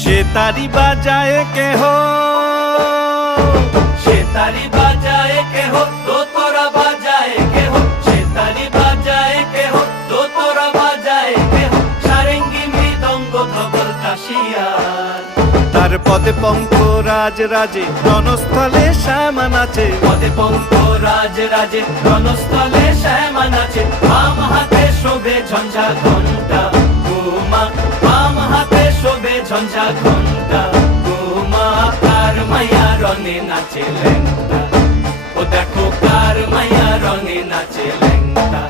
সেতারি বাজায় কেহ, সেতারি বাজায় কেহ, দোতরা বাজায় কেহ, সেতারি বাজায় কেহ, দোতরা বাজায় কেহ, সারেঙ্গি মৃদঙ্গ ধবল কাশিয়ার। তার পদে পঙ্ক রাজ রাজে, রণস্থলে শ্যামা নাচে। পদে পঙ্ক রাজ রাজে, রণস্থলে শ্যামা নাচে। বাম হাতে শোভে ঝঞ্ঝা ঘণ্টা উমা, বাম হাতে শোভে ঝঞ্ঝা ঘণ্টা উমা। কার মায়া রনে নাচে ল্যাংটা, ও দেখো কার মায়া রনে নাচে ল্যাংটা।